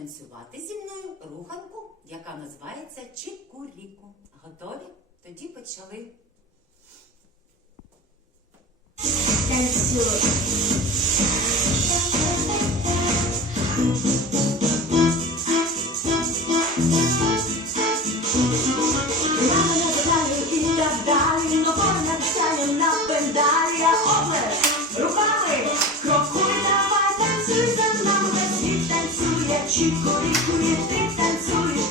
потанцювати зі мною руханку, яка називається Чікуріку. Готові? Тоді почали. Мама танцює, чікурікує, ти танцюєш,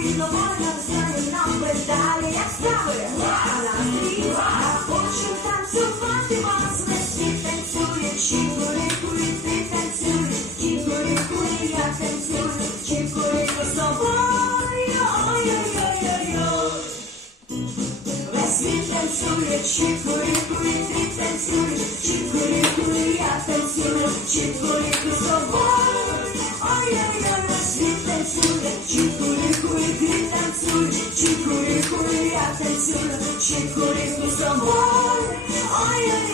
далі, ногою натискаю на педалі, як справи, настрій, а хочу танцювати вас, весь світ танцює, чікуріку, і ти танцюєш, чікуріку, і я танцюю, чікуріку з тобою, ой-ой-ой-ой-ой. Весь світ танцює, чікуріку, і ти танцюєш, чікуріку, і я танцюю, чікуріку з тобою, ой-ой-ой, весь світ танцює, чікуріку, і танцюю, чікуріку з тобою, ой-ой-ой-ой-ой. Чікуріку!